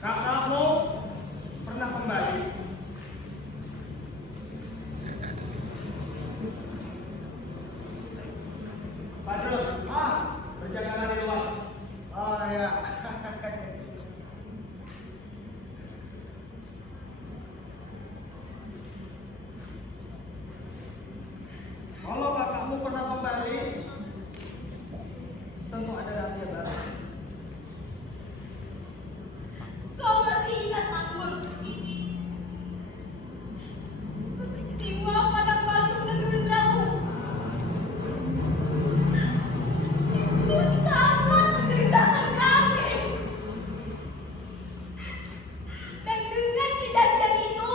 Kakakmu pernah kembali. Padahal, berjagalah di luar. Oh ya. Kalau kakakmu pernah kembali, tentu ada rahasia baru. Kau masih ingat Makmur? Tiwa padang batu negeri jauh. Itu sangat menceritakan kami. Dan dengan kejadian itu,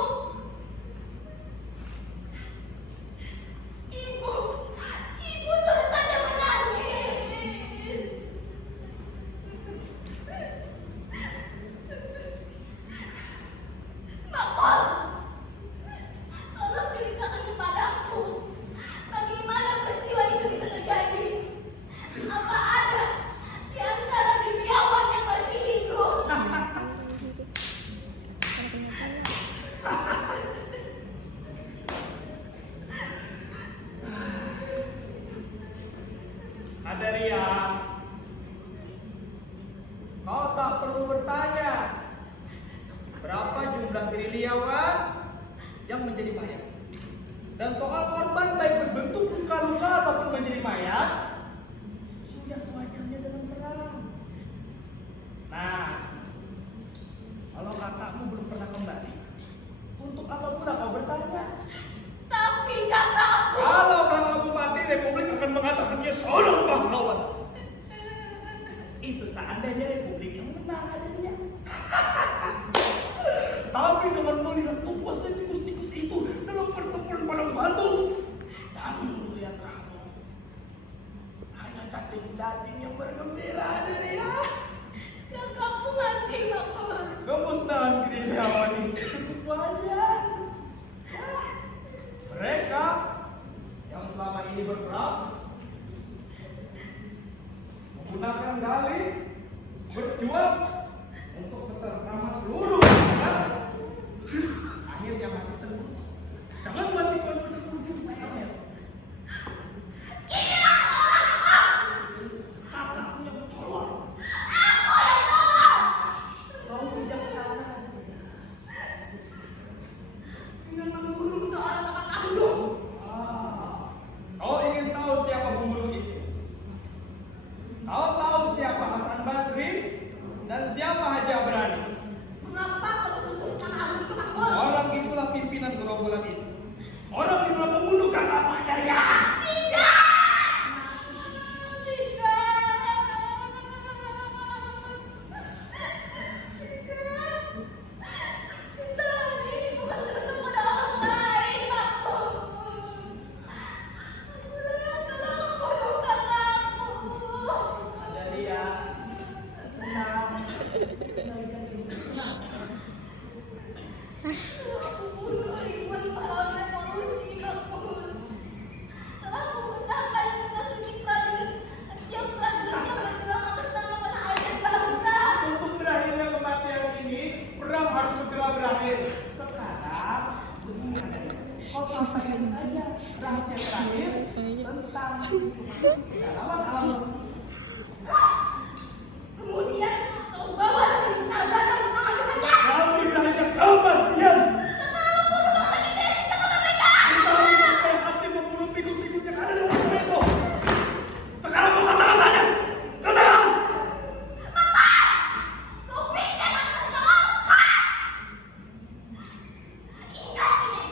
ibu terus saja menangis. Makmur, tolong ceritakan kepadaku bagaimana peristiwa itu bisa terjadi. Apa ada di antara Diriawan yang masih hidup? Adaria, kau tak perlu bertanya berapa jumlah gerilyawan yang menjadi mayat. Dan soal korban baik berbentuk luka-luka ataupun menjadi mayat, sudah sewajarnya dalam perang. Nah, kalau kakakmu belum pernah kembali, untuk apa pula kau bertanya? Tapi kakakku, Kalau kakakmu mati, Republik akan mengatakannya seorang pahlawan. Itu seandainya Republik yang menang, Adaria. Tapi dengan melihat tugas dan tikus-tikus itu dalam pertempuran padang batu, dan melihat Ramo, hanya cacing-cacing yang bergembira, Adaria. kakakku mati, Makmur. Kemusnahan gerilyawan itu cukup wajar. Mereka yang selama ini berperang menggunakan dalih berjuang untuk ketentraman seluruh masyarakat, akhirnya mati terbunuh. Jangan mati kalau terbunuh mayatnya. Kakakmu yang tolong. Kau bijaksana. Dengan membunuh seorang kakak kandung. Kau ingin tahu siapa pembunuh itu? Kau tahu siapa Hasan Basri dan siapa Haji Abrani? Mengapa kau sebut nama Abu itu, Makmur? Orang itulah pimpinan gerombolan itu. Orang itulah pembunuh kakakmu, Adaria. Tidak. Kesalahan ini bukan teruntuk pada orang lain, Makmur. Akulah yang telah membunuh kakakku. Adaria, tenang. Aku bunuh ribuan pahlawan revolusi, Makmur. Telah memuntahkan nasib prajurit yang berjuang atas nama tanah air dan bangsa. Untuk berakhirnya kematian ini, perang harus segera berakhir. Sekarang, begini Adaria. Kau sampaikan saja rahasia terakhir tentang kedalaman alam. Kemudian kau bawa saya di tangan untuk mengajukannya. Kami berakhirnya kematian. Kita harus sampai hati membunuh tikus-tikus yang ada dalam rumah itu. Sekarang kau katakan saja. Katakan. Kau pikir aku tidak apa? Ingat ini.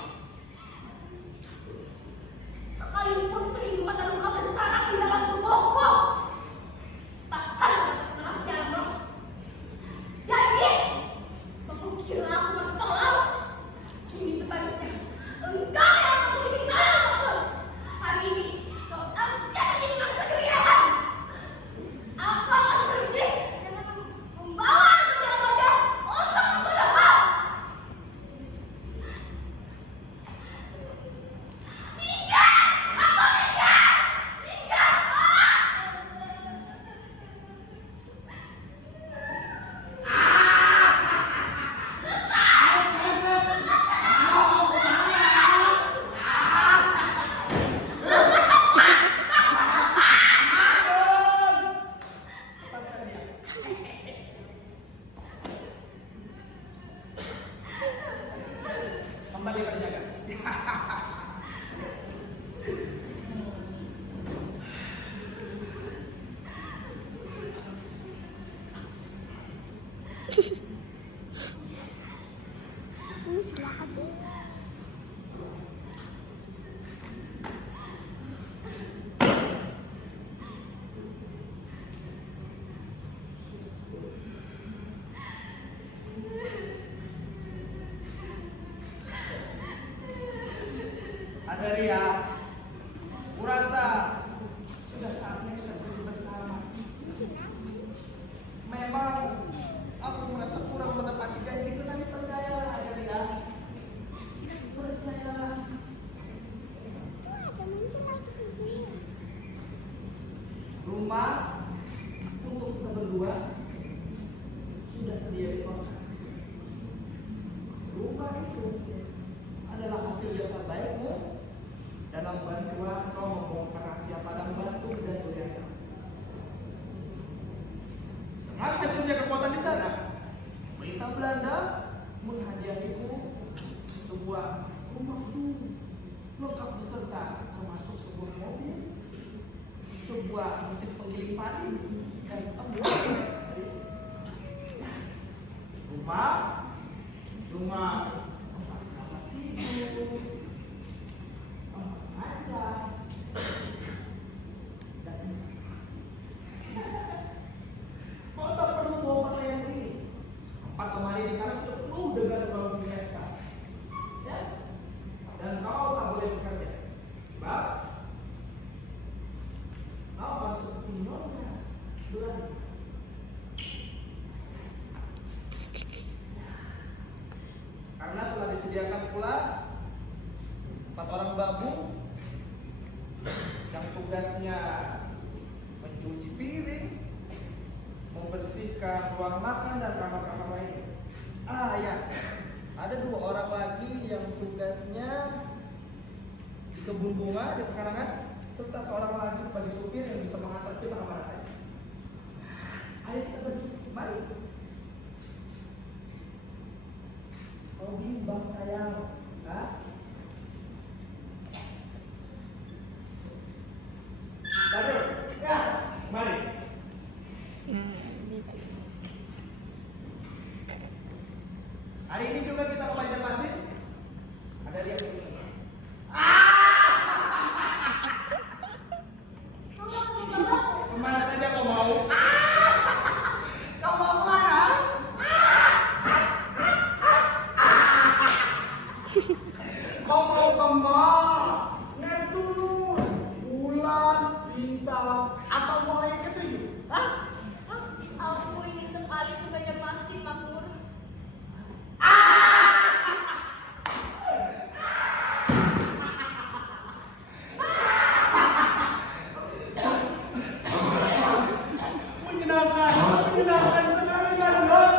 Tadi pada jaga. Ada Ria, kurasa sudah saatnya kita berdua bersama. Memang aku merasa kurang menepati janji itu, tapi percayalah ada Ria. Percayalah. Rumah untuk kita berdua sudah sedia di kota. Rumah itu adalah hasil jasa baikmu dalam bantuan kau membongkar rahasia padang batu dan durian. Dengan hancurnya kekuatan di sana, perintah Belanda menghadiahiku sebuah rumah lengkap beserta termasuk sebuah mobil, sebuah mesin penggiling padi, dan tempat rumah tempat kamar tidur, tempat makan, dan kau tak perlu bawa pakaian ini. Tempat lemari di sana sudah penuh dengan bau pesta. Ya? Dan kau tak boleh bekerja, sebab kau harus seperti nyonya Belanda. Karena telah disediakan pula 4 orang babu yang tugasnya mencuci piring, membersihkan ruang makan dan kamar-kamar lainnya. Ya, ada 2 orang lagi yang tugasnya di kebun bunga, di pekarangan, serta seorang lagi sebagai supir yang bisa mengantar kita kemana saja. Ayo kita berjuang, mari. Kau bimbang sayang, Baru, ya, mari. Hari ini juga kita ke Banjarmasin. Ada lihat ini. Kemana saja kau mau? Kau mau kemana? Kau mau ke Mars, Neptunus, bulan, bintang, atau mau yang ketujuh? Aku ingin sekali ke Banjarmasin, Makmur. Menyenangkan sekali kan, Bang?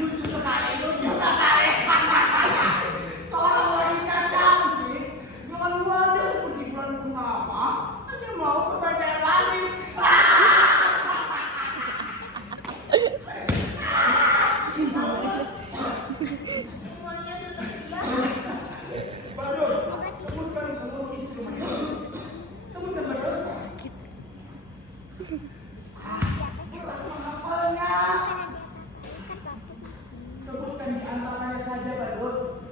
Lucu sekali. Seorang wanita cantik dengan wajah seperti bulan purnama hanya mau ke Banjarmasin. Semuanya sudah tersedia. Badul, sebutkan seluruh isi rumah ini. Sebutkan, Badul. Berat menghafalnya. Sebutkan di antaranya saja, Badul.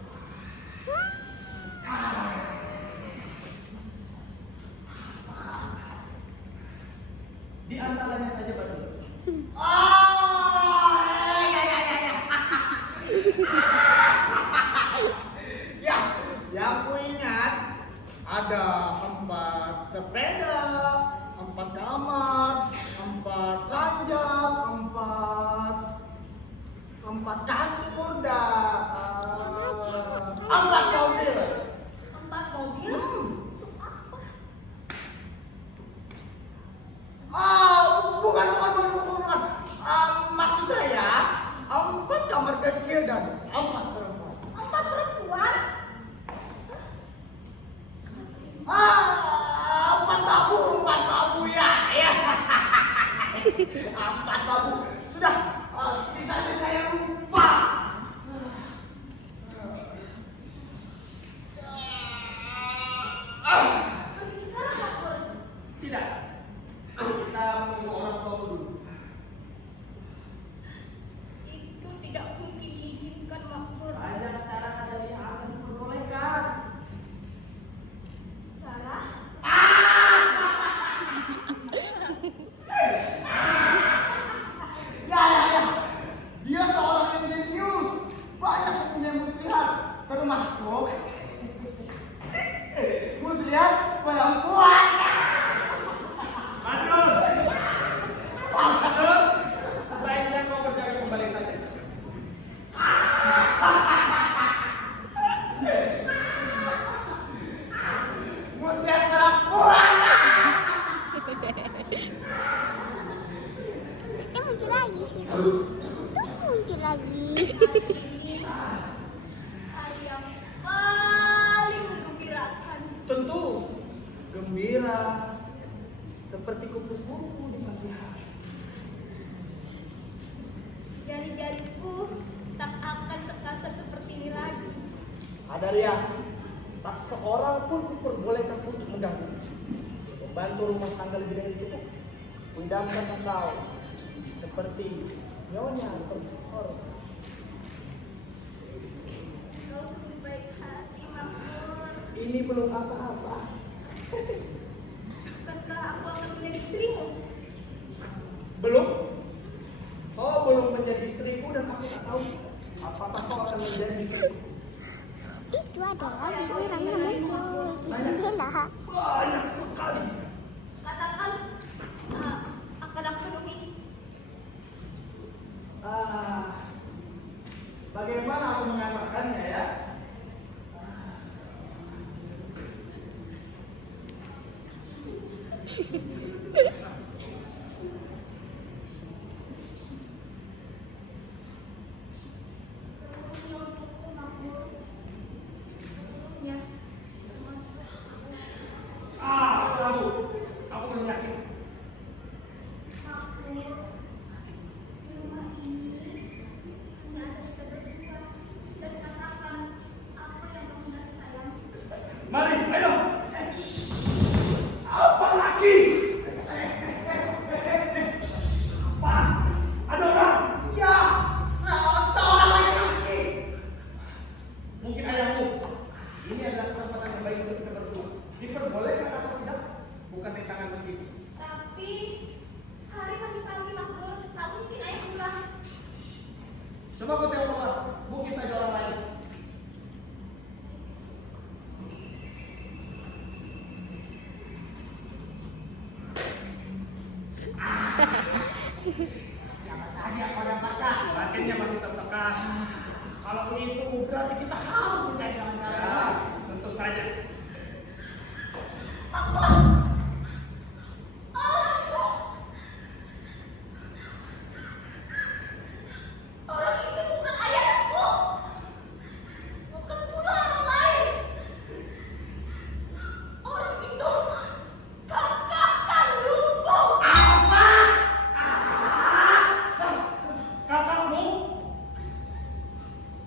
Di antaranya saja, Badul. Ya, yang ku ingat ada 4 sepeda, 4 kamar, 4 ranjang, 4 kasur dan 4 mobil. 4 mobil? Untuk apa? Bukan. Maksud saya 4 kamar kecil dan 4 perempuan. 4 perempuan? 4 babu ya. 4 babu. Sudah, sisanya saya lupa. lagi sih. Tuh muncul lagi. Hari yang paling menggembirakan. Tentu gembira seperti kupu-kupu di pagi hari. Jari-jariku tak akan sekasar seperti ini lagi. Adaria, tak seorang pun diperbolehkan untuk mengganggu. Membantu rumah tangga lebih dari cukup. Mendamkan engkau seperti nyonya terhormat. Kau sungguh baik hati, Makmur. Ini belum apa-apa. Bukankah aku akan menjadi istrimu? Belum? Kau belum menjadi istriku dan aku tak tahu apakah kau akan menjadi istriku. Itu ada lagi orangnya muncul di jendela. Banyak sekali. Katakan, akan aku penuhi. Bagaimana aku mengatakannya ya? Ya. Aduh, aku belum yakin. Makmur, di rumah ini hanya ada kita berdua. Dan katakan apa yang kamu dan sayang. Mari, ayo. Apa lagi? Apa? Ada orang? Iya, seorang laki-laki. Mungkin ayahmu. Ini adalah kesempatan yang baik untuk kita berdua. Diperbolehkan atau tidak? Bukan rintangan begitu. Tapi hari masih pagi, Makmur. Tak mungkin ayah pulang. Coba kau tengok keluar. Mungkin saja orang lain. Siapa saja kau dapatkan? Batinnya masih tertekan. Kalau begitu berarti kita harus mencari jalan Ya, lain. tentu saja. Makmur! Oh, orang itu bukan ayahku. Bukan pula orang lain. Orang itu kakak kandungku. Kakakmu?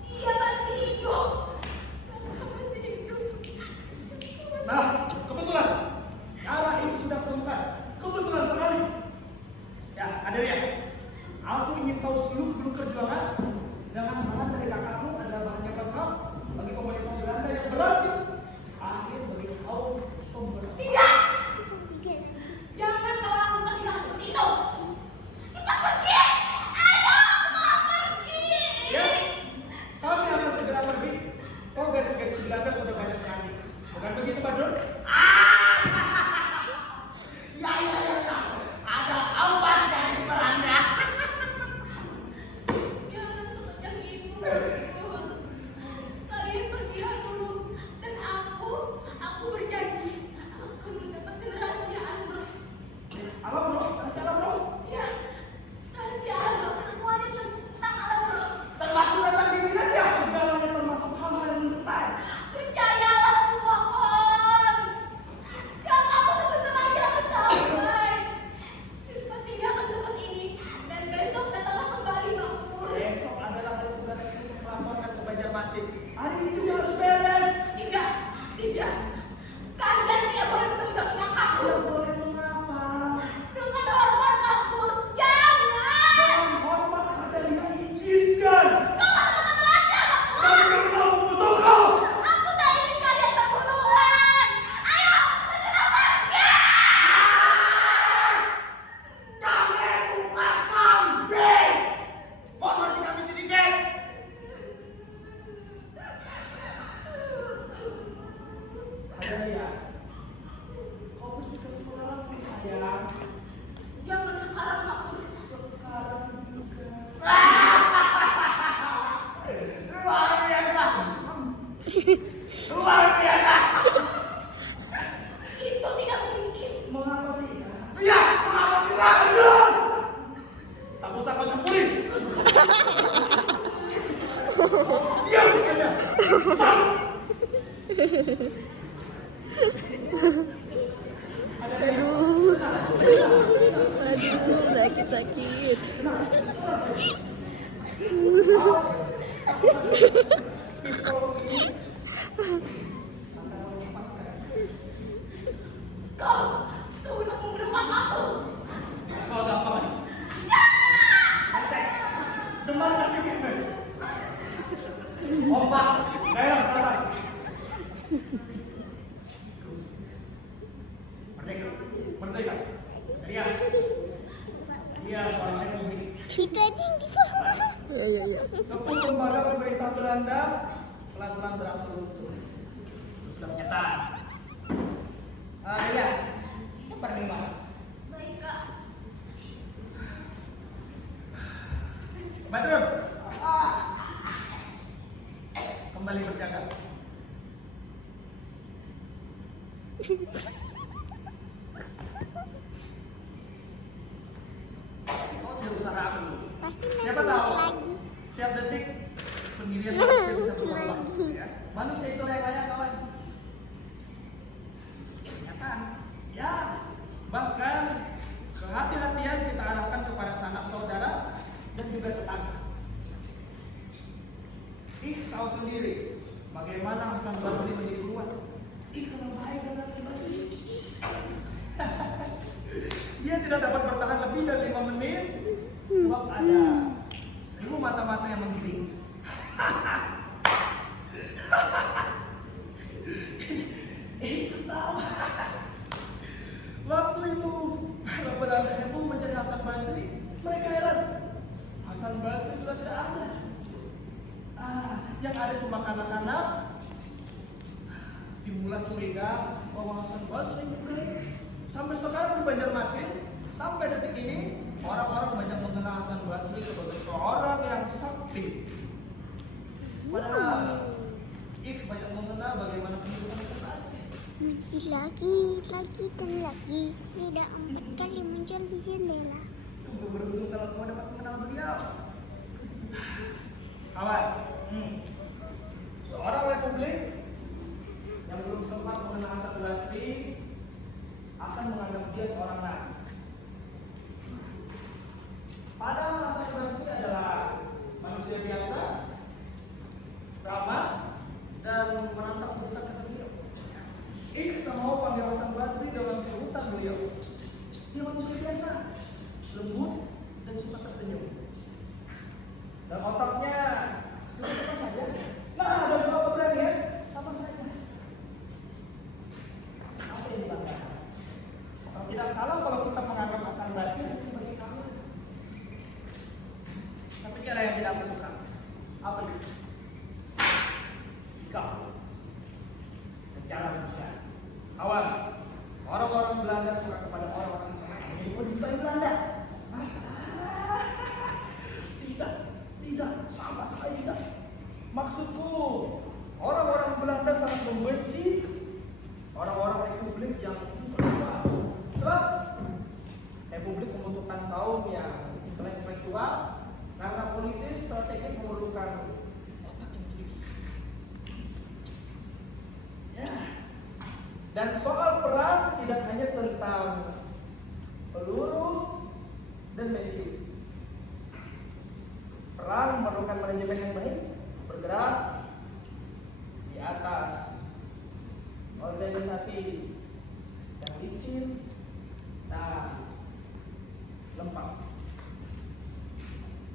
Dia masih hidup. Kakak masih hidup. Nah, kebetulan. Cara ini sudah terungkap. Kebetulan sekali. Ya, Adelia. Aku ingin tahu seluk-beluk perjuangan dengan bahan dari kakakmu adalah bahan yang lengkap bagi komunitas Belanda yang berarti akhir bagi kaum pemberontak. Tidak. Jangan kau lakukan tindakan seperti itu. Cepat pergi. Ayo, mau pergi. Ya, kami akan segera pergi. Kau garis-garis Belanda sudah banyak sekali. Bukan begitu, Badrun? Ya. Ada kawan dari Belanda. Jangan seperti itu. Kalian pergilah dulu. Dan aku berjanji akan mendapatkan rahasia Allah. Apa bro? Masih apa bro? Ya, rahasia Allah. Semuanya tentang Allah. Termasuk tentang pimpinan ya? Segalanya termasuk hal-hal yang mendetai. Percayalah, mohon. Kakakku sebentar lagi akan sampai. Cepat tinggalkan tempat ini. Dan besok datanglah kembali, Makmur. Besok adalah hari tugas untuk melaporkan ke Banjarmasin. Hari ini juga harus beres. Tidak, tidak. Kalian tidak boleh bertemu dengan kakakku. Tidak boleh mengapa. Dengan hormat, Makmur. Jangan. Dengan hormat Adelia izinkan. Kau akan Belanda, Makmur. Kami mau musuhku. Aku tak ingin kalian terbunuhan. Ayo, segera pergi. Kami bukan kambing. Hormati kami sedikit. Adelia, kau bersikap seperti sayang. Jangan sekarang, Makmur. Sekarang juga. Luar biasa. Luar biasa. Itu tidak mungkin. Mengapa tidak? Ya, mengapa tidak? Tak usah kau campurin. Diam saja. Aduh. Aduh, sakit-sakit. Kau udah membunuh aku. Soal gampang nih. Demam nanti gitu. Kompas, merah sekarang. Merdeka, merdeka. Ria, iya soalnya begini. Itu aja yang di bawah. Iya. 10 lembaga pemerintah Belanda pelan-pelan berangsur luntur. Sudah menyatakan. Ya, siapa yang mana? Baik, Kak. Badrun, kembali berjaga. Kau tidak usah ragu. Pasti Siapa nangis tahu lagi. setiap detik pendirian manusia bisa berubah. Ya. Manusia itu layak kawan. Kenyataan. Ya, bahkan kehati-hatian kita arahkan kepada sanak saudara dan juga tetangga. Tahu sendiri bagaimana Hasan Basri menjadi kuat. Kalau baik dan Hasan Basri. Dia tidak dapat bertahan lebih dari 5 menit sebab ada 1000 mata-mata yang menggiring. Ketawa. Waktu itu para Belanda itu mencari Hasan Basri. Mereka heran. Hasan Basri sudah tidak ada. Yang ada cuma kanak-kanak. Dimulai curiga bahwa Hasan Basri bukan. Sampai sekarang di Banjarmasin, sampai detik ini orang-orang banyak mengenal Hasan Basri sebagai seorang yang sakti. Padahal banyak mengenal bagaimana kehidupan Hasan Basri. Muncul lagi dan lagi. Sudah 4 kali muncul di jendela. Untuk beruntung kalau kau dapat mengenal beliau. Kawan, seorang republik yang belum sempat mengenal Hasan Basri akan menganggap dia seorang nabi. Padahal Hasan Basri adalah manusia biasa, ramah, dan menantang sebutan kata beliau. Kita mau panggil Hasan Basri dengan sebutan beliau. Dia manusia biasa, lembut dan suka tersenyum. Dan otaknya sama saja. Nah, dan soal keberanian sama saja. Apa yang dibanggakan? Kalau tidak salah kalau kita menganggap Hasan Basri sebagai kawan. Tapi ada yang tidak aku suka. Apa itu? Sikap dan cara berbicara. Kawan, orang-orang Belanda suka kepada orang-orang yang disukai Belanda. Tidak, sama sekali tidak. Maksudku, orang-orang Belanda sangat membenci orang-orang republik yang intelektual. Sebab republik membutuhkan kaum yang intelektual karena politik strategis memerlukan otak yang kritis. Ya. Dan soal perang tidak hanya tentang peluru dan mesin. Perang memerlukan manajemen yang baik, bergerak di atas organisasi yang licin dan lempar.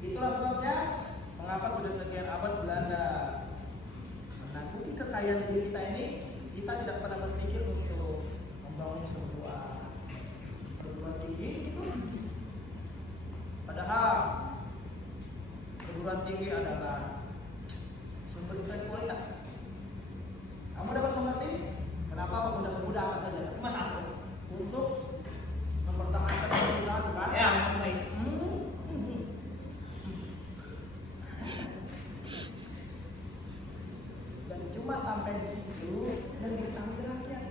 Itulah sebabnya mengapa sudah sekian abad Belanda menakuti kekayaan diri kita ini, kita tidak pernah berpikir untuk membangun sebuah perguruan tinggi. Padahal perguruan tinggi adalah sumber intelektualitas. Kamu dapat mengerti kenapa pemuda-pemuda akan saja cuma satu untuk mempertahankan pemerintahan, bukan? Ya, memang baik. Dan cuma sampai di situ dan diketahui rakyat.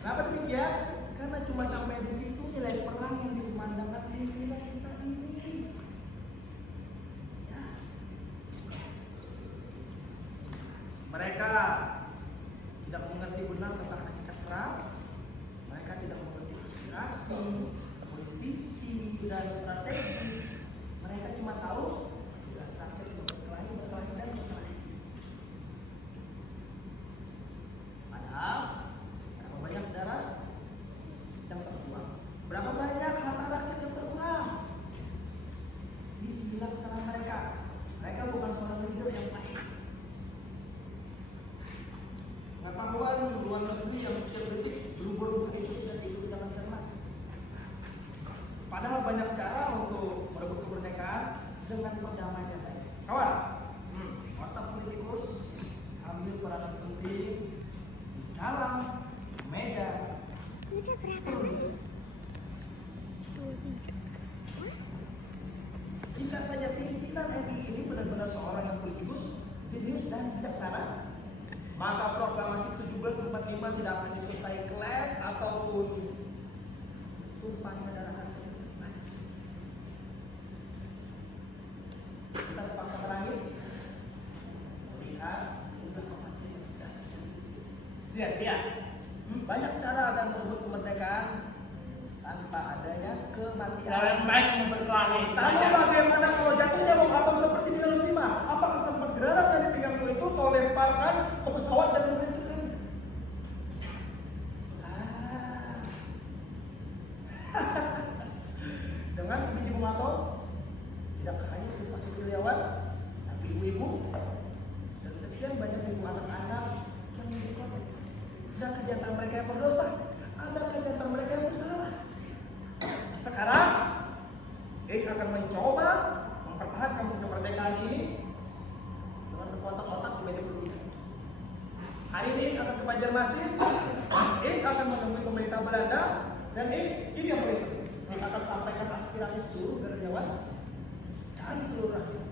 Kenapa demikian? Karena cuma sampai di situ nilai perang yang dipandangkan nilai kita ini. mereka tidak mengerti benar tentang hakikat perang. Mereka tidak mengerti aspirasi, politisi, dan strategis. Mereka cuma tahu tugas rakyat berkelahi dan berkelahi. Padahal berapa banyak darah yang terbuang? Berapa banyak harta rakyat yang terbuang? Disinilah kesalahan mereka. Mereka bukan seorang leader yang baik. Pengetahuan luar negeri yang setiap detik berubah-ubah itu dan itu dengan cermat. Padahal banyak cara untuk merebut kemerdekaan dengan perdamaian baik. Kawan, otak politikus ambil peranan penting di dalam medan. Udah berapa menit? 2 menit. Jika saja pimpinan MI ini benar-benar seorang yang politikus, jenius dan bijaksana, maka proklamasi 1745 tidak akan disertai kelas ataupun tumpahan darah. Kita terpaksa menangis melihat sudah mati sia-sia. Banyak cara agar merebut kemerdekaan tanpa adanya kematian. Cara yang baik yang berkelahi. Lalu bagaimana kalau jatuhnya bom atom seperti di Hiroshima? Apakah sempat granat yang dipegangmu itu kau lemparkan ke pesawat dan terhentikan? Dengan sebiji bom atom, tidak hanya invasi Iriawan, tapi ibu-ibu dan sekian banyak ibu anak-anak yang menjadi korban. Dan kejahatan mereka yang berdosa, ada kejahatan mereka yang bersalah. Sekarang, akan mencoba mempertahankan kemerdekaan ini dengan berkotak-kotak di meja perundingan. Hari ini akan ke Banjarmasin, akan menemui pemerintah Belanda, dan ini yang paling penting, akan sampaikan aspirasi seluruh karyawan dan seluruh rakyat.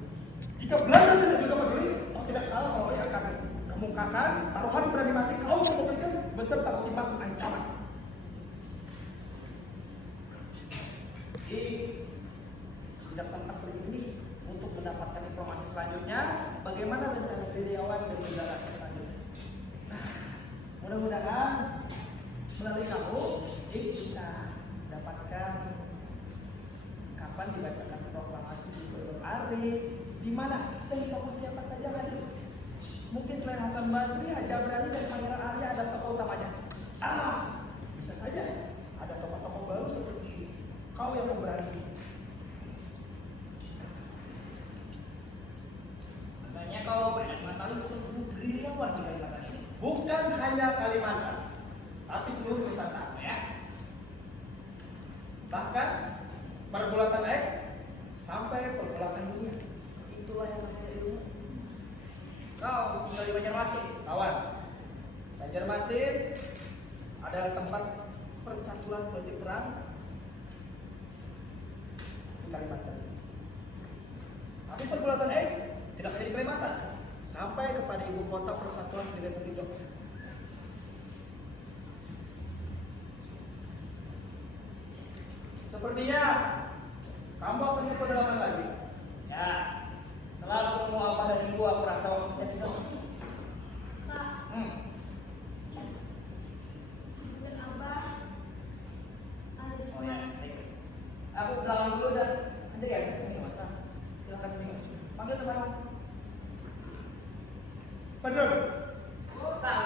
Jika Belanda tidak juga peduli, atau tidak salah kalau akan kemukakan taruhan berani mati kau yang memberikan beserta kutipan ancaman. Tidak sempat begini untuk mendapatkan informasi selanjutnya bagaimana rencana Iriawan dan negara selanjutnya. Nah, mudah-mudahan melalui kamu bisa dapatkan kapan dibacakan proklamasi di Gunung Ari, di mana dari tokoh siapa saja hadir. Mungkin selain Hasan Basri, Haji Abrani dan Pangeran Arya ada tokoh utamanya. Bisa saja ada tokoh-tokoh baru seperti kau yang memberani. Makanya kau berkhidmat seluruh Iriawan di Kalimantan ini. Bukan hanya Kalimantan, tapi seluruh Nusantara, ya. Bahkan pergulatan air sampai pergulatan dunia. Itulah yang namanya ilmu. Kau tinggal di Banjarmasin, kawan. Banjarmasin adalah tempat percaturan politik perang di Kalimantan. Tapi pergulatan tidak hanya di Kalimantan, sampai kepada ibu kota persatuan Republik Indonesia. Sepertinya kamu akan ke pedalaman lagi. Ya, selalu ketemu apa dan ibu aku rasa waktunya tidak sejuk. Kak, ibu dan abah ada di Oh ya, sana. baik. Aku pulang dulu dan nanti ya sini mata. Silakan minum. Panggil teman. Benar. Tahu Kak.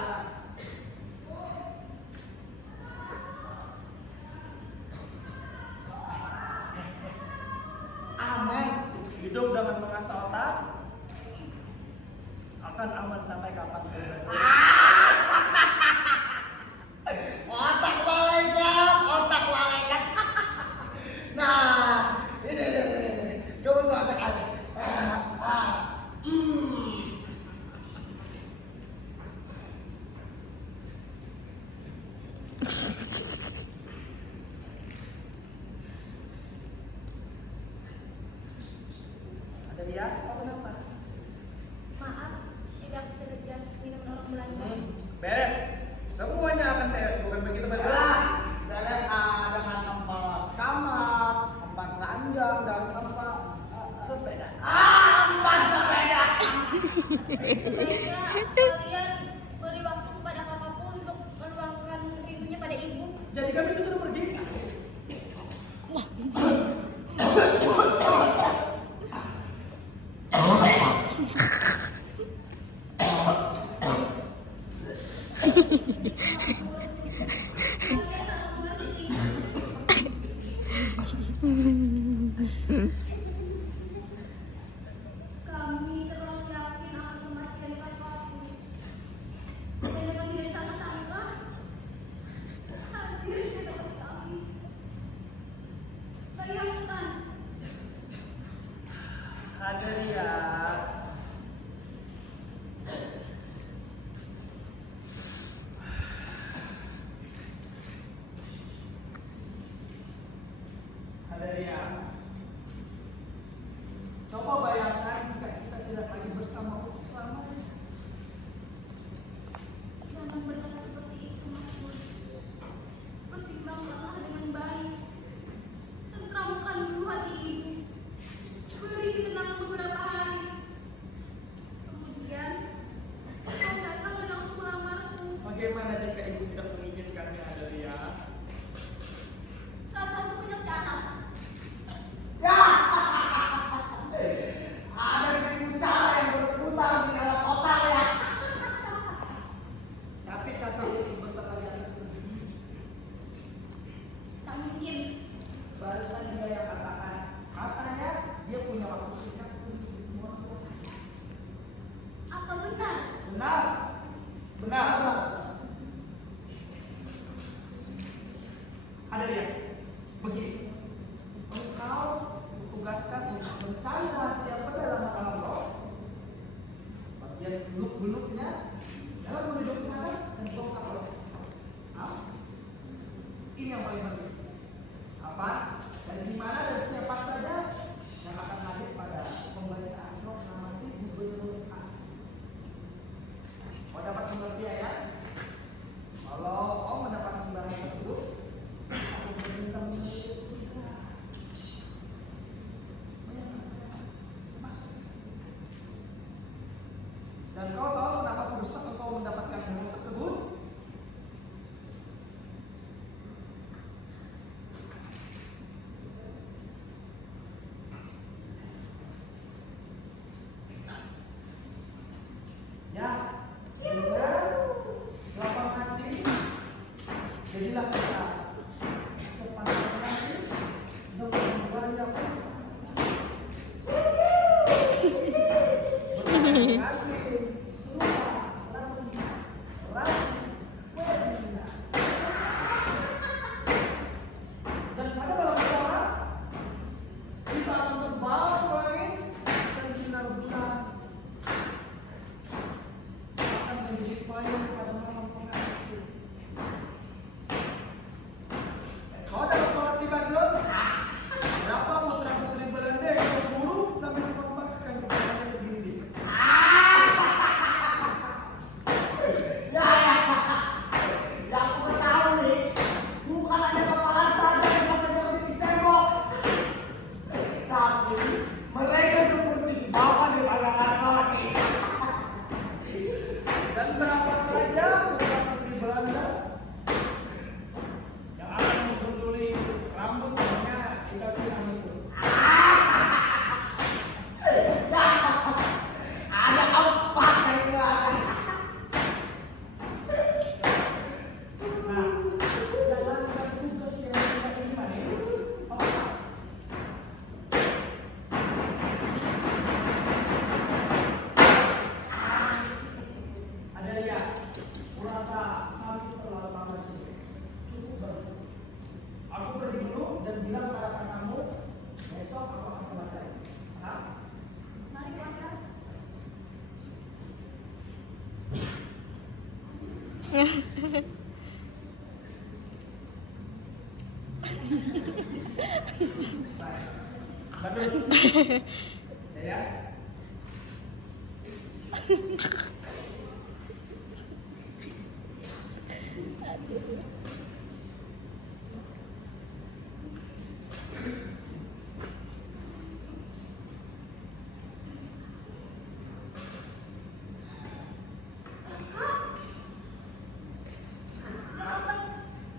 Aman. Hidup dengan mengasah otak akan aman sampai kapan pun. Otak malaikat. Nah, ini. Coba tuh otak aja. Ada dia? Oh, kenapa? Maaf, tidak sengaja minum orang Belanda. Beres. Semuanya akan beres. Bukan begitu, betul? Beres dengan tempat kamar, tempat ranjang dan tempat Sepeda. tempat sepeda. Sebaiknya kalian Adelia. Adelia. Coba bayangkan jika kita tidak lagi bersama untuk selamanya. Jangan berkata seperti itu, Mas. Pertimbangkanlah dengan baik. Tentramkan dulu hati ibu. Beri ketenangan beberapa hari. Kemudian, kau datang dan langsung melamarku. Bagaimana jika ibu tidak mengizinkannya, Adelia? Saat aku punya cara. Ada 1000 cara yang berputar di dalam otak ya. Tapi kakakku sebentar lagi akan pergi. Tak mungkin. Barusan dia yang katakan, katanya dia punya waktu singkat untuk bertemu tua saja. Apa benar? Benar, benar. Ada dia. Begini, engkau ditugaskan untuk mencari rahasia pedalaman alam roh, bagian seluk-beluknya, dalam menuju ke sana dan bongkar oleh Allah. Ini yang paling penting. Apa dan di mana dan siapa saja yang akan hadir pada pembacaan proklamasi Gubernur A. Kau dapat mengerti ya? Kalau kau mendapat sumbangan tersebut, aku meminta menulis surga. Masuk. Dan kau tahu kenapa berusaha engkau mendapatkan ilmu tersebut? Ya, dengan lapang hati, jadilah kita sepanjang hati dengan membayar puasa. Berhati serupa lalu rapi wajibnya. Dan pada malam kiamat kita akan terbang ke langit dan sinar bulan akan menjadi payung pada malam pengantin. Kau dapat mengerti belum? Berapa putra putri Belanda yang berburu sampai dipepaskan di tanah begini? Yang aku tahu nih, bukan hanya kepala saja yang bisa seperti di tembok, tapi mereka seperti dibawa di bayangan roti. Dan berapa saja putra putri Belanda yang akan menggunduli rambutnya jika tidak itu? Ada 4 dari keluarga. Nah, jalankan tugas yang kita terima ini. Apa? Adelia, kurasa kami terlalu lama di sini. Cukup baru. Aku pergi dulu dan bilang pada kakakmu, besok aku akan kembali lagi. Paham? Mari, Kakak. Baik. Badut. Ya. Cepat,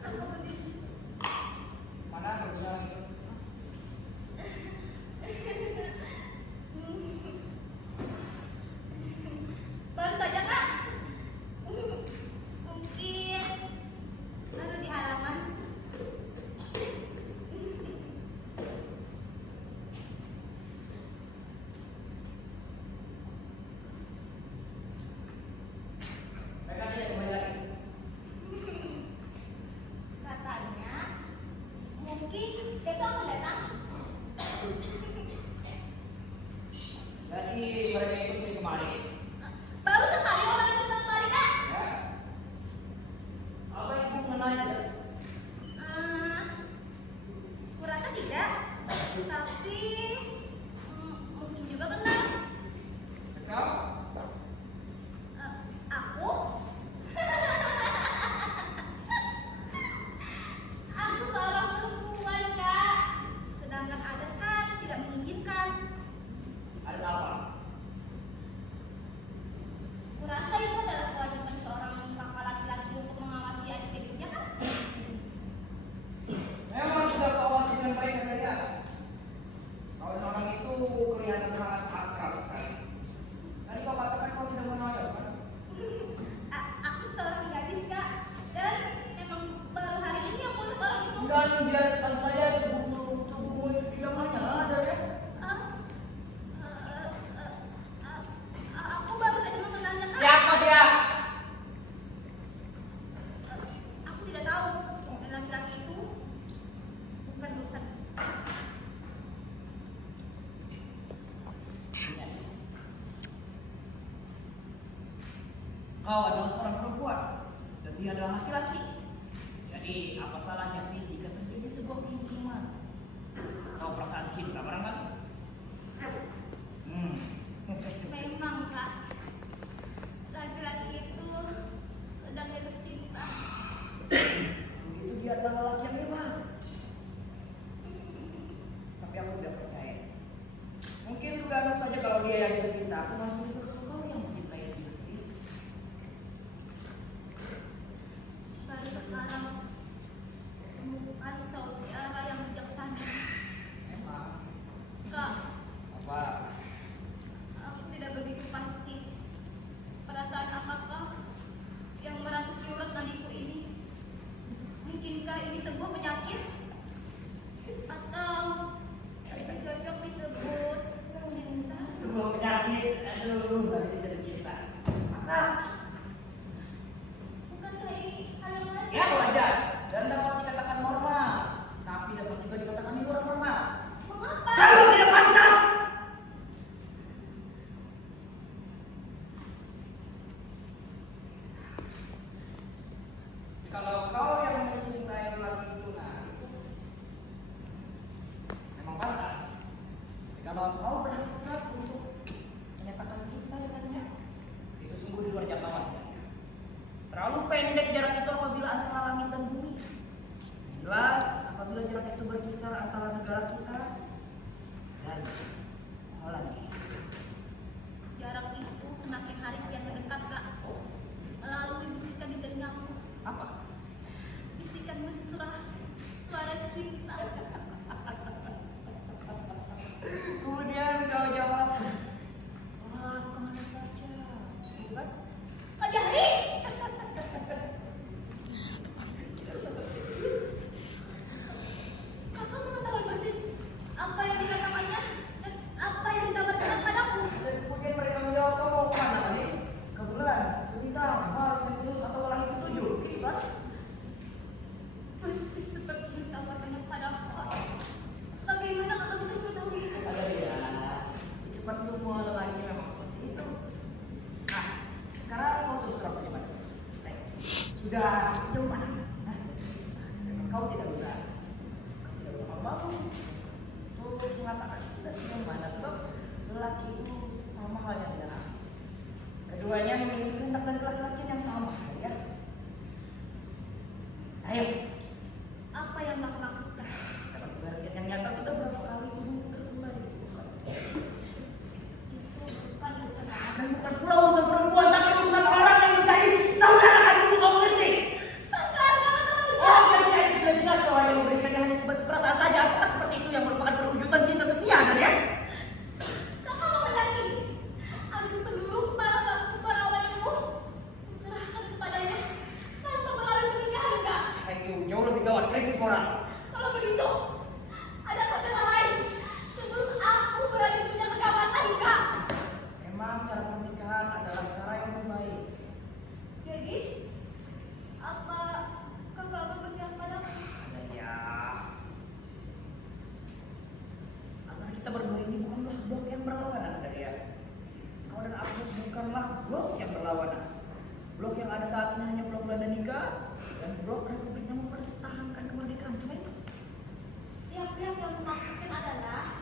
aku berdiri. Mana aku bilang Hmm. Baru saja, Kak. Mungkin Jadi mereka itu sering kemari. Baru sekali orang itu datang kemari, Kak. Ya. Apa ibu mengenalnya? Kurasa tidak, tapi mungkin juga benar. Kau? Aku? Aku seorang perempuan, Kak. Sedangkan adat kan tidak mengizinkan. Ada apa? Kurasa itu adalah kewajiban seorang kakak laki-laki untuk mengawasi adik gadisnya, kan? Memang sudah kau awasi dengan baik kan dia. Kawan orang itu kelihatan sangat akrab sekali. Tadi kau katakan kau tidak mengenal kan? Aku seorang gadis, Kak. Dan memang baru hari ini aku lihat orang itu. Dan biarkan saja tubuhmu itu tidak mana ada ya. Aku baru saja mengenalnya, Kak. Siapa dia? Aku tidak tahu. Dan laki-laki itu bukan urusan. Kau adalah seorang perempuan dan dia adalah laki-laki. Jadi apa salahnya sih jika terjadi sebuah keintiman? Kau perasaan cinta barangkali? Memang, Kak. Laki-laki itu sedang jatuh cinta. Begitu dia adalah lelaki yang hebat. Tapi aku tidak percaya. Mungkin dugaanmu saja kalau dia yang jatuh cinta. Aku masih juga kalau kau yang mencintai dia. Baru sekarang menemukan saudara yang bijaksana. Emang Kak, apa? aku tidak begitu pasti perasaan apakah yang merasa curhat adikku ini. Mungkinkah ini sebuah penyakit? Atau tidak cocok disebut cinta? Sebuah penyakit. Aduh, tadi jatuh cinta. Maka Bukankah ini hal yang wajar? ya wajar dan dapat dikatakan normal. Tapi dapat juga dikatakan di luar normal. Mengapa? Kalau tidak pantas. Kalau kau yang mencintai lelaki itu, nah itu memang pantas. Tapi kalau kau berhasrat untuk menyatakan cinta dengannya, itu sungguh di luar jangkauannya. Terlalu pendek jarak itu apabila antara langit dan bumi. Jelas apabila jarak itu berkisar antara negara kita dan Hollandia. Jarak itu semakin hari kian mendekat, Kak. Melalui bisikan di telingaku. Apa? Bisikan mesra, suara cinta. Kemudian kau jawab, wah kemana saja? Gitu kan? Kak Jahri! Kakak mengetahui persis apa yang dikatakannya dan apa yang dikabarkan padaku. Dan kemudian mereka menjawab, kau mau kemana, Manis? Ke bulan, ke bintang, Mars, Venus, atau langit ketujuh, gitu kan? Persis seperti yang dikabarkannya padaku. Bagaimana kakak bisa mengetahui itu? Ada ya, cepat semua lelaki memang seperti itu. Nah, sekarang kau terus terang saja padaku. Sudah sejauh mana? Nah, kau tidak bisa malu-malu untuk mengatakan sudah sejauh mana, sebab lelaki itu sama halnya dengan aku. Keduanya memiliki kehendak dan kelaki-lakian yang sama, ya. Ayo, Apa yang kakak maksudkan? dapat kebahagiaan yang nyata sudah berapa kali ibu terkembali. Itu bukan urusan aku. Dan bukan pula urusan perempuan, tapi urusan orang yang menjadi saudara kandungmu, kamu ngerti? Sekarang kakak tahu. Oh, jadi sudah jelas kalau yang memberikannya hanya sebatas perasaan saja. Apakah seperti itu yang merupakan perwujudan cinta setia, kalian? Kakak menghendaki agar seluruh perawan itu diserahkan kepadanya tanpa melalui pernikahan, Kak. Ayo, jauh lebih gawat, krisis moral. Kalau begitu, ada cara lain sebelum aku berani punya kekawatan, Kak. Memang cara pernikahan saatnya hanya blok Belanda nikah dan blok Republiknya mempertahankan kemerdekaan. Cuma itu. Pihak-pihak yang memaksudkan adalah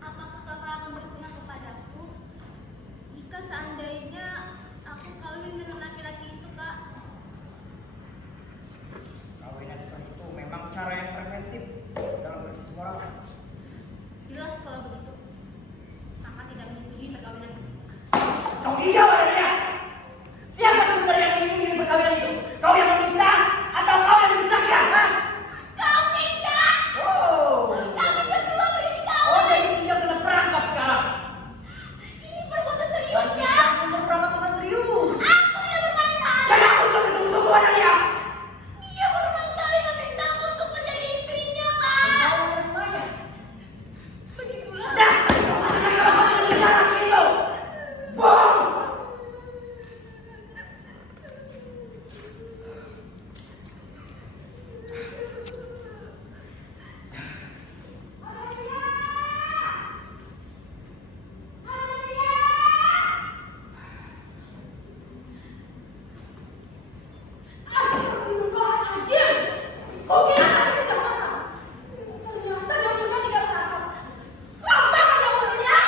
apakah kakak akan berpihak kepadaku jika seandainya aku kawin dengan laki-laki itu, Kak? Kawinan seperti itu memang cara yang preventif dalam bersisi moral. Jelas kalau begitu. Kakak tidak menyetujui perkawinan. Kau iya padanya. Siapa sebenarnya yang ingin perkawinan itu? Kau yang meminta atau kau yang mendesaknya? Hah? Kami, Kak! Oh. Kami berdua berdiri kawin! Oh, jadi tinggal kena perangkap sekarang. Ini perbuatan serius, Pasti Kak! kamu berperangkap dengan serius. Aku tidak bermain-main! Dan aku juga bersungguh-sungguh adanya. Dia berulang-kali memintaku untuk menjadi istrinya, Kak! Kau menerimanya. Begitulah. Dah, kau katakan kalau kau tidak punya laki itu. Bohong. Astagfirullahaladzim! Kau kira aku tidak masak? Ternyata dia punya tidak masak. Apa yang maksudnya?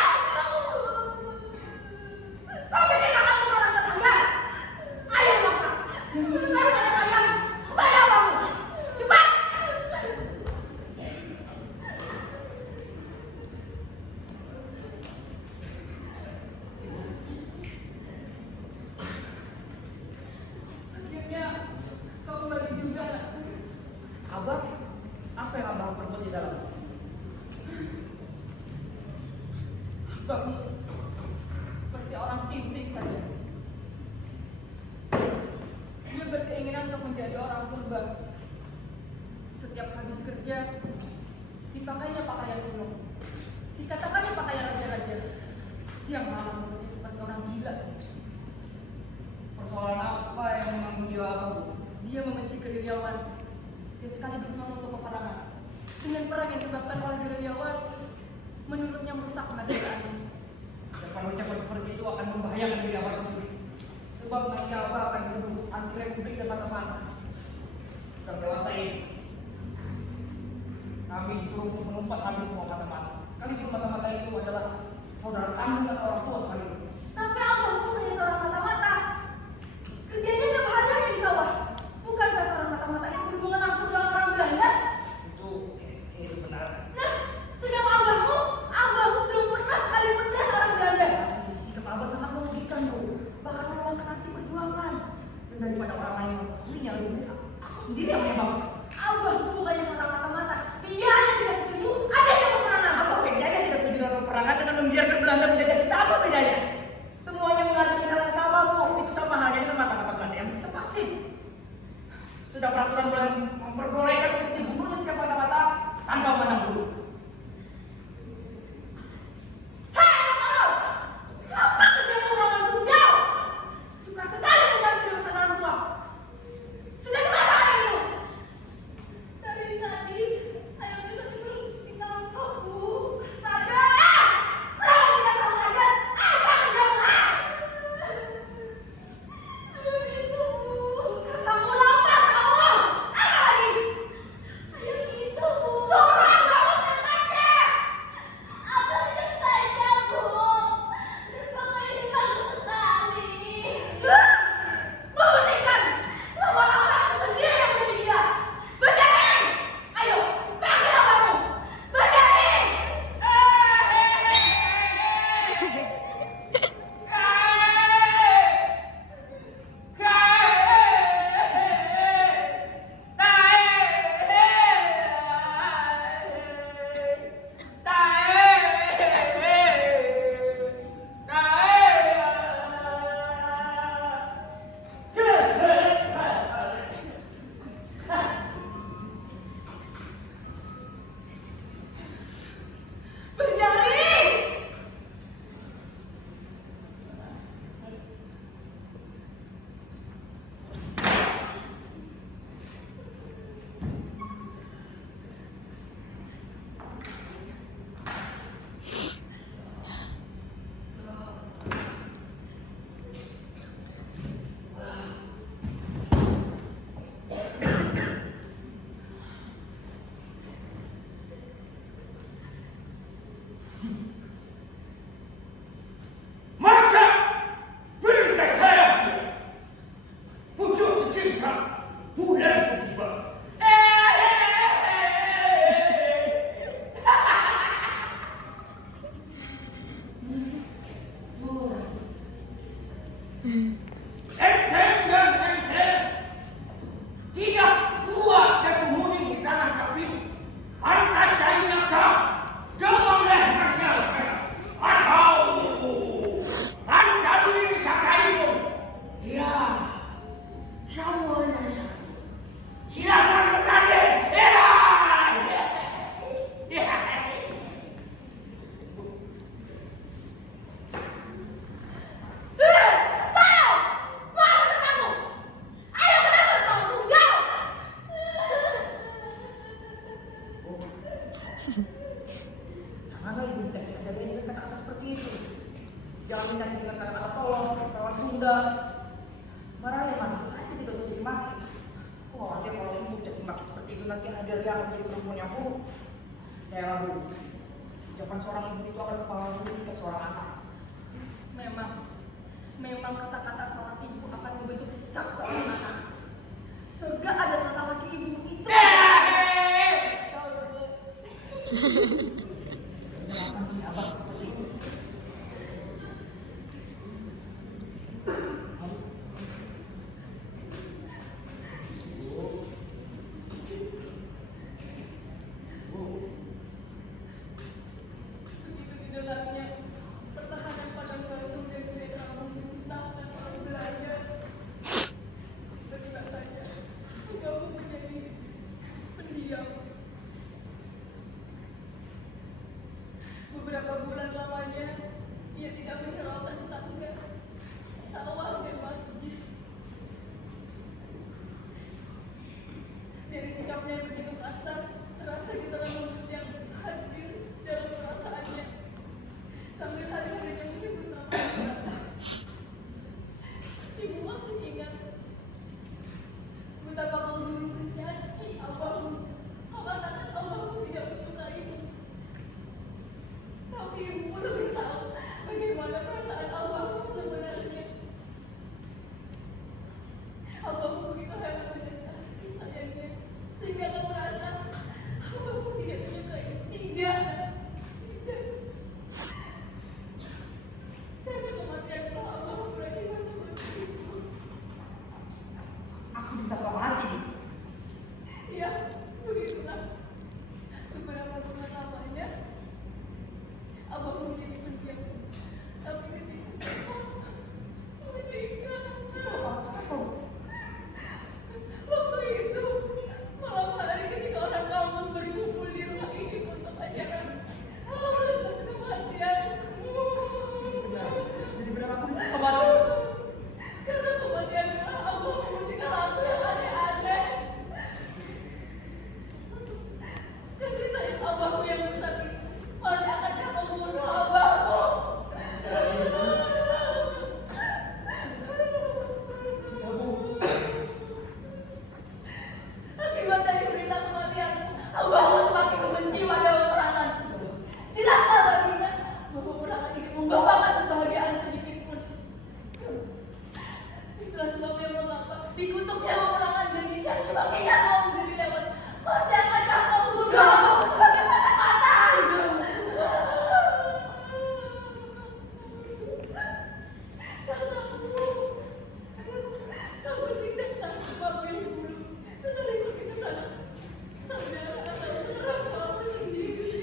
Kau bikin aku seorang tetangga? Ayo masak! Ntar saya ayam, bayar kamu! Cepat! Akhirnya kau kembali juga. Abah, apa yang abah perbuat di dalam? Abang seperti orang sinting saja. Dia berkeinginan untuk menjadi orang purba. Setiap habis kerja, dipakainya pakaian kuno. Dikatakannya pakaian raja-raja. Siang malam seperti orang gila. Persoalan apa yang mengganggu jiwa abang, Bu? Dia membenci gerilyawan. Dia sekaligus mengutuk peperangan. Dengan perang yang disebabkan oleh gerilyawan, menurutnya merusak kemerdekaan. Ucapan ucapan seperti itu akan membahayakan diri abah sendiri. Sebab nanti abah akan dituduh anti republik dan mata-mata. Sudah dewasa ini, kami disuruh untuk menumpas habis semua mata-mata. Sekalipun mata-mata itu adalah saudara kandung dan orang tua sekalipun. Tapi abang punya seorang mata-mata. Kerjanya tiap hari hanya di sawah. Bukankah seorang mata-mata itu berhubungan langsung dengan orang Belanda? Itu benar. Nah, sedang abahmu belum pernah sekali melihat orang Belanda. Sikap abah sangat merugikan, Bu. Bahkan melanggar nanti perjuangan. Dan daripada orang lain yang mengakui yang lebih baik, aku sendiri yang menyebabkan. Abahmu bukannya seorang mata-mata. Dia hanya tidak setuju adanya peperangan. Apa bedanya tidak setuju dengan peperangan dengan membiarkan Belanda menjajah kita? Apa bedanya? Semuanya mengartikan hal yang sama, Bu. Itu sama halnya dengan mata-mata Belanda yang sikap pasif. Sudah peraturan Belanda memperbolehkan untuk dibunuh setiap mata-mata tanpa memandang bulu. Hei, anak tolol! Kenapa kerjamu melawan sundal? Suka sekali mencampur urusan orang tua. Sudah dimana ayam itu? Dari tadi, ayam itu belum ditangkap, Bu. Astaga! Kenapa tidak tahu aja? Apa kerjamu? Aduh, itu, Bu. Katamu lambat, kamu! Apa lagi? Enteng dan enteng. Tidak kuat dan sembunyi di tanah kami. Pantas saya nyakap dengan lehernya. Atau Rancaluning sekalipun. Ya, semuanya satu. Silakan bertanding. Janganlah ibu minta kita jagain dengan kata-kata seperti itu. Jangan minta dengan kata-kata tolong, kawan Sunda. Marahnya mati saja tidak usah dimaki. Oh, nanti kalau ibu jadi maki seperti itu nanti hadir yang menjadi perempuan yang buruk. Ya, Bu. Ucapan seorang ibu itu akan mempengaruhi sikap seorang anak. Memang kata-kata seorang ibu akan membentuk sikap seorang anak. Surga ada tentang laki ibu itu. Kenapa sih abang seperti itu? Begitu didengarnya pertahanan padang batu dan mereka memusnahkan orang Belanda. Benar saja, engkau menjadi pendiam. Beberapa bulan lamanya, ia tidak menghiraukan tetangga, sawah dan masjid. Dari sikapnya yang begitu kasar, terasa di telah mulut yang hadir dalam perasaannya. Sambil hari-harinya menyebut namanya. Ibu masih ingat betapa kau dulu berjanji abang, mengatakan abang tidak menyukaimu. Tapi ibu lebih tahu bagaimana perasaan abang sebenarnya. Abang begitu hebat dan kasih sayangnya, sehingga kau merasa abang tidak menyukai. Tidak. Karena kematian abang berarti masa berhenti. Aku bisa kau mati. Ya, begitulah. Beberapa bulan lamanya, abang menjadi pendiam. Tapi ketika waktu itu, malam hari ketika orang kampung berkumpul di rumah ini untuk ajaran alasan kematian. Jadi berapa aku bisa kau mati? Karena kematian abang membuktikan laku yang aneh-aneh. Kasih sayang abangmu yang besar itu masih akan membunuh abangmu. Akibat dari berita kematian, abangmu semakin membenci pada peperangan. Tidak salah baginya bahwa peperangan ini membawakan kebahagiaan sedikit pun. Itulah sebabnya mengapa dikutuknya peperangan dan dicaci makinya kaum diri lewat. Masih akan kamu tuduh sebagai mata-mata. Kamu tidak tahu sebabnya dulu. Setelah ikut ke sana, saudara atau saudara kamu sendiri.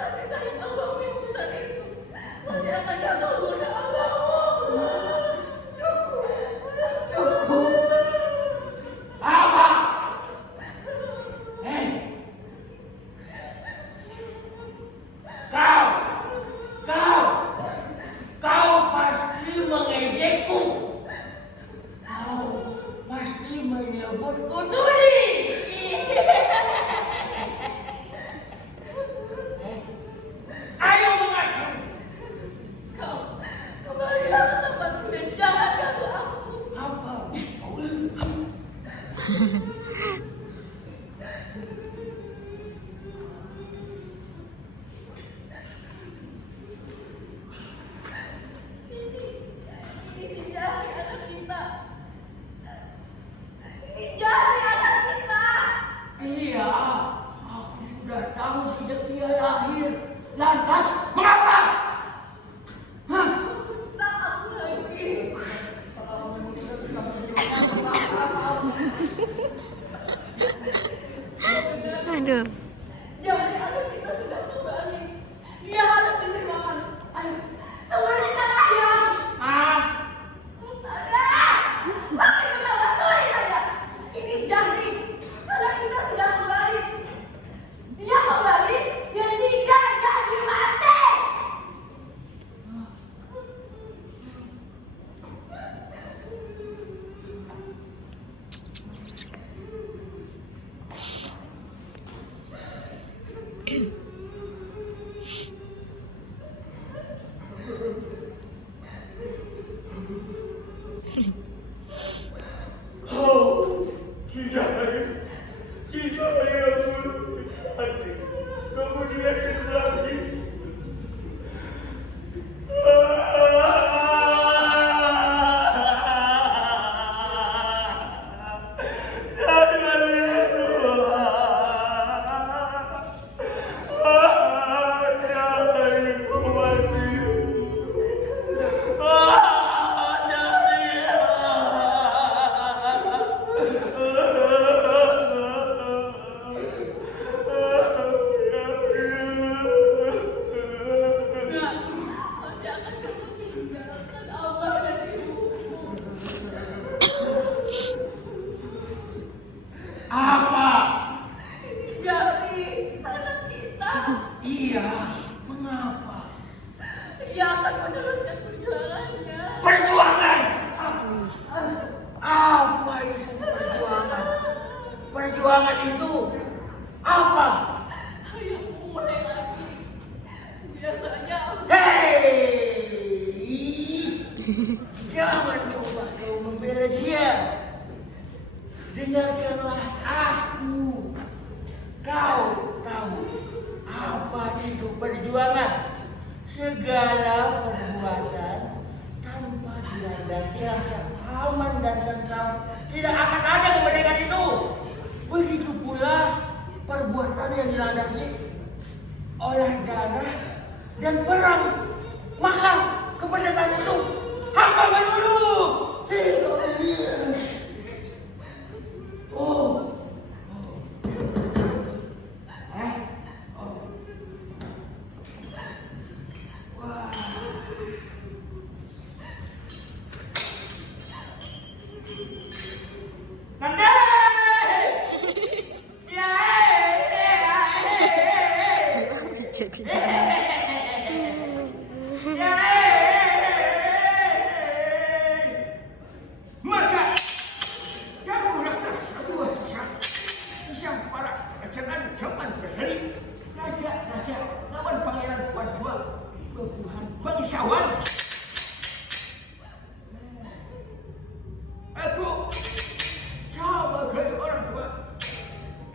Kasih sayang abangmu yang besar itu masih akan kamu guna abangmu. Apa? Kau pasti mengejekku. Kau pasti menyebutku tuli. Ayo mengaku. Kau kembalilah ke tempatku dan jangan ganggu aku. Apa? Ini si Jari anak kita. Ini Jari anak kita. Iya, aku sudah tahu Aduh. Jadi anak kita sudah kembali. Dia harus diterimakan. Ayo, sembunyikan ayam. Ada. Makin menambah saja. Ini Jahri. Anak kita sudah kembali. Dia kembali dan tidak jadi mati. Masih akan kamu tinggalkan Abah dan ibumu. Apa? Ini Jahri, anak kita. Iya, mengapa? Dia akan meneruskan perjalanannya. Perjuangan! Apa itu perjuangan? Perjuangan itu apa? Ayo mulai lagi. Biasanya Hei! Jangan coba kau membela dia. Dengarkanlah aku. Kau tahu apa itu perjuangan? Segala perbuatan tanpa dilandasi rasa aman dan tentram tidak akan ada kemerdekaan itu. Begitu pula perbuatan yang dilandasi oleh darah dan perang, maka kemerdekaan itu hampa melulu. Oh. Wah. Nanda! Ya, Jadi. maka jadilah sebuah kisah para kerajaan zaman dahulu. Raja lawan pangeran Wadwa, kebuhan bangsawan. Aku sebagai orang tua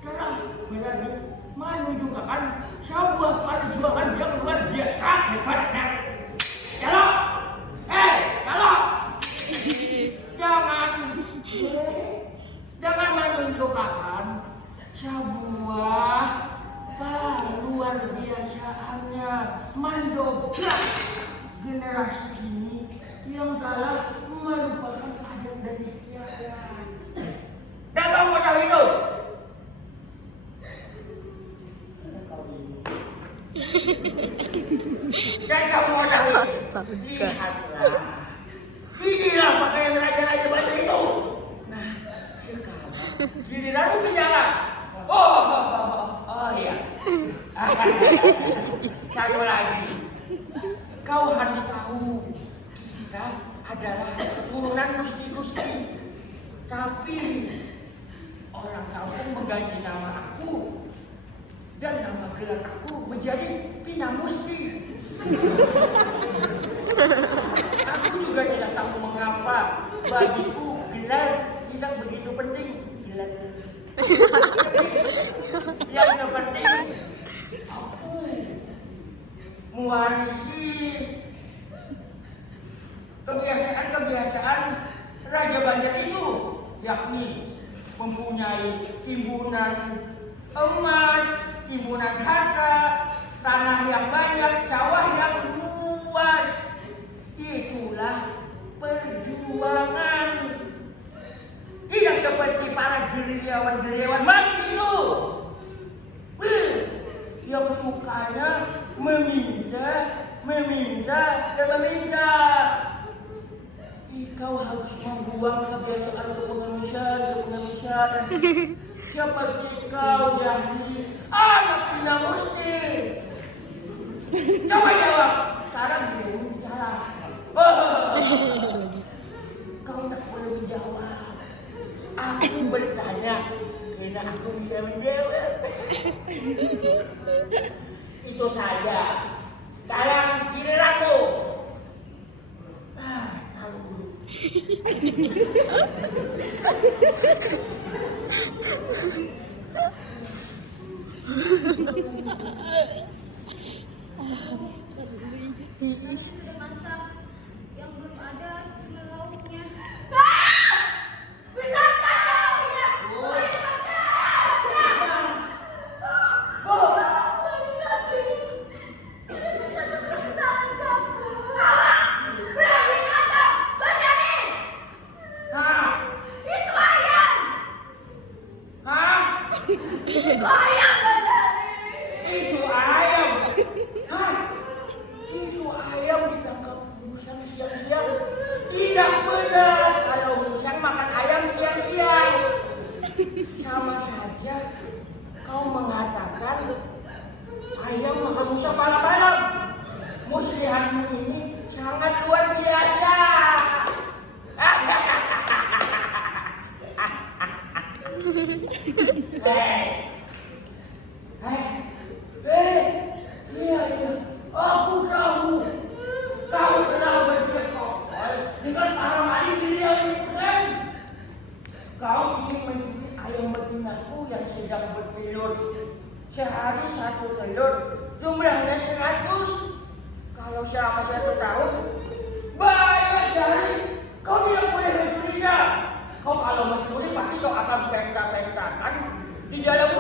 telah berani menunjukkan sebuah perjuangan yang luar biasa hebatnya. Kalau, jangan menunjukkan sebuah luar biasaannya mendobrak generasi kini yang telah melupakan adat dan istiadat. Dan kamu mau tahu itu? Dan kamu mau tahu? Lihatlah. Inilah pakaian raja-raja batu itu. Nah, sekarang giliranmu bicara. Oh iya. Satu lagi. Kau harus tahu, kita adalah keturunan Gusti-Gusti. Tapi orang kampung mengganti nama aku dan nama gelar aku menjadi Pinamusti. Aku juga tidak tahu mengapa bagiku gelar tidak begitu penting. Gelar yang terpenting aku mewarisi kebiasaan Raja Banjar itu, yakni mempunyai timbunan emas, timbunan harta, tanah yang banyak, sawah yang luas. Itulah perjuangan. Tidak seperti para gerilyawan mati itu. meminta. Kau harus membuang kebiasaan kepengelusan. Seperti kau jadi anak Bina Musti. Coba jawab. Sekarang dia bicara. Kau tak boleh menjawab. Aku bertanya, karena aku bisa menjawab. Itu saja. Sekarang giliranmu. Taruh dulu. Sudah masak, yang belum ada lauknya. Itu ayam. Hah? Itu ayam ditangkap musang siang-siang. Tidak benar kalau musang makan ayam siang-siang. Sama saja kau mengatakan ayam makan musang malam-malam. Muslihatmu ini sangat luar biasa. Iya. Aku tahu. Kau telah bersekongkol dengan para maling yang bukan. Kau ingin mencuri ayam betinaku yang sedang bertelur. Sehari 1 telur, jumlahnya 100. Kalau selama 1 tahun, banyak dari. Kau tidak boleh mencurinya. Kau kalau mencuri pasti kau akan pesta-pestakan di dalam